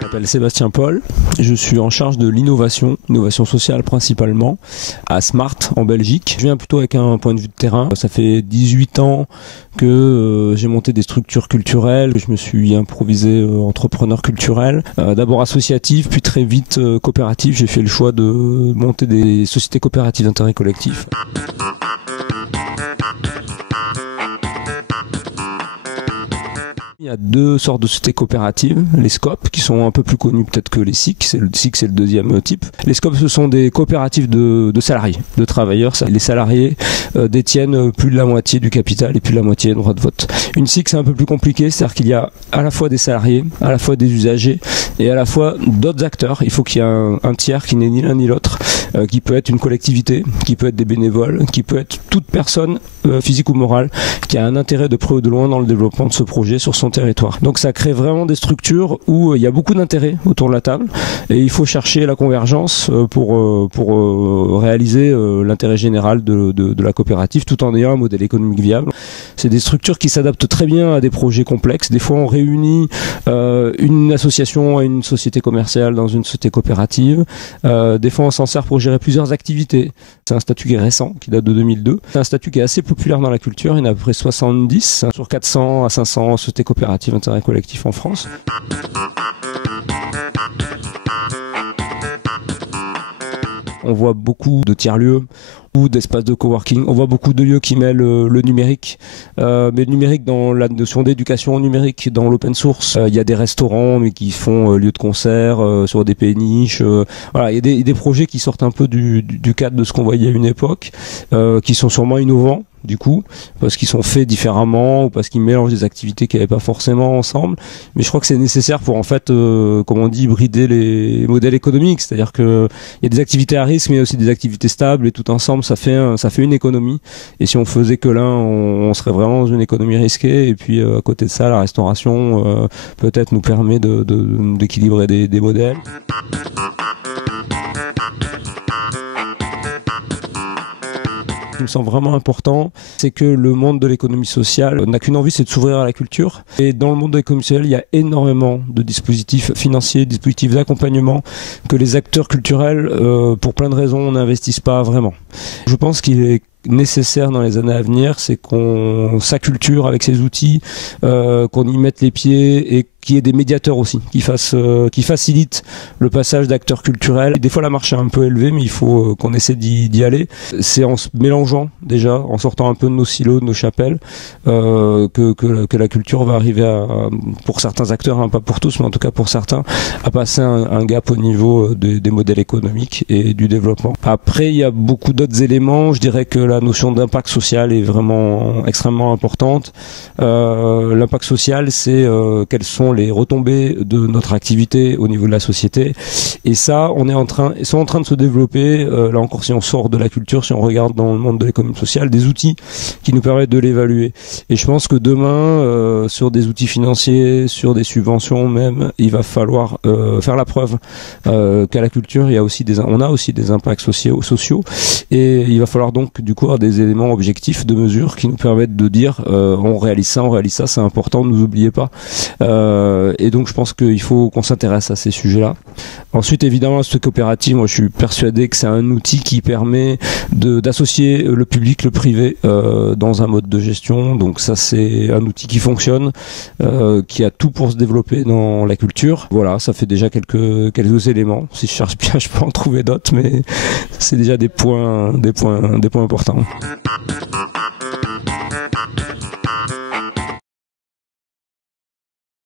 Je m'appelle Sébastien Paul, je suis en charge de l'innovation sociale principalement, à Smart en Belgique. Je viens plutôt avec un point de vue de terrain. Ça fait 18 ans que j'ai monté des structures culturelles, je me suis improvisé entrepreneur culturel, d'abord associatif, puis très vite coopératif. J'ai fait le choix de monter des sociétés coopératives d'intérêt collectif. Il y a deux sortes de sociétés coopératives, les SCOP, qui sont un peu plus connus peut-être que les SIC. Le SIC, c'est le deuxième type. Les SCOP, ce sont des coopératives de salariés, de travailleurs. Les salariés détiennent plus de la moitié du capital et plus de la moitié des droits de vote. Une SIC, c'est un peu plus compliqué, c'est-à-dire qu'il y a à la fois des salariés, à la fois des usagers et à la fois d'autres acteurs. Il faut qu'il y ait un tiers qui n'est ni l'un ni l'autre, qui peut être une collectivité, qui peut être des bénévoles, qui peut être toute personne, physique ou morale, qui a un intérêt de près ou de loin dans le développement de ce projet sur son territoire. Donc ça crée vraiment des structures où il y a beaucoup d'intérêts autour de la table et il faut chercher la convergence pour réaliser l'intérêt général de la coopérative tout en ayant un modèle économique viable. C'est des structures qui s'adaptent très bien à des projets complexes. Des fois on réunit une association à une société commerciale dans une société coopérative. Des fois on s'en sert pour gérer plusieurs activités. C'est un statut qui est récent, qui date de 2002. C'est un statut qui est assez populaire dans la culture. Il y en a à peu près 70 sur 400 à 500 sociétés coopératives d'intérêt collectif en France. On voit beaucoup de tiers-lieux ou d'espaces de coworking. On voit beaucoup de lieux qui mêlent le numérique, mais le numérique dans la notion d'éducation numérique, dans l'open source. Il y a des restaurants mais qui font lieu de concert sur des péniches. Voilà, il y a des projets qui sortent un peu du cadre de ce qu'on voyait à une époque, qui sont sûrement innovants. Du coup, parce qu'ils sont faits différemment ou parce qu'ils mélangent des activités qui n'avaient pas forcément ensemble. Mais je crois que c'est nécessaire pour en fait, comme on dit, hybrider les modèles économiques. C'est-à-dire que il y a des activités à risque, mais il y a aussi des activités stables et tout ensemble, ça fait une économie. Et si on faisait que l'un, on serait vraiment dans une économie risquée. Et puis à côté de ça, la restauration peut-être nous permet d'équilibrer des modèles. Ce qui me semble vraiment important, c'est que le monde de l'économie sociale n'a qu'une envie, c'est de s'ouvrir à la culture. Et dans le monde de l'économie sociale, il y a énormément de dispositifs financiers, dispositifs d'accompagnement que les acteurs culturels, pour plein de raisons, n'investissent pas vraiment. Je pense qu'il est nécessaire dans les années à venir, c'est qu'on s'acculture avec ces outils, qu'on y mette les pieds et qu'il y ait des médiateurs aussi, qui facilitent le passage d'acteurs culturels. Des fois la marche est un peu élevée, mais il faut qu'on essaie d'y aller. C'est en se mélangeant déjà, en sortant un peu de nos silos, de nos chapelles, que la culture va arriver pour certains acteurs, hein, pas pour tous, mais en tout cas pour certains, à passer un gap au niveau des modèles économiques et du développement. Après, il y a beaucoup d'autres éléments. Je dirais que la notion d'impact social est vraiment extrêmement importante. L'impact social, c'est quelles sont les retombées de notre activité au niveau de la société. Et ça, ils sont en train de se développer, là encore si on sort de la culture, si on regarde dans le monde de l'économie sociale, des outils qui nous permettent de l'évaluer. Et je pense que demain, sur des outils financiers, sur des subventions même, il va falloir faire la preuve qu'à la culture, on a aussi des impacts sociaux. Et il va falloir donc du coup avoir des éléments objectifs de mesure qui nous permettent de dire on réalise ça, c'est important, ne nous oubliez pas. Et donc je pense qu'il faut qu'on s'intéresse à ces sujets-là. Ensuite, évidemment, ce coopérative, moi je suis persuadé que c'est un outil qui permet d'associer le public, le privé dans un mode de gestion. Donc ça, c'est un outil qui fonctionne, qui a tout pour se développer dans la culture. Voilà, ça fait déjà quelques éléments. Si je cherche bien, je peux en trouver d'autres, mais c'est déjà des points importants.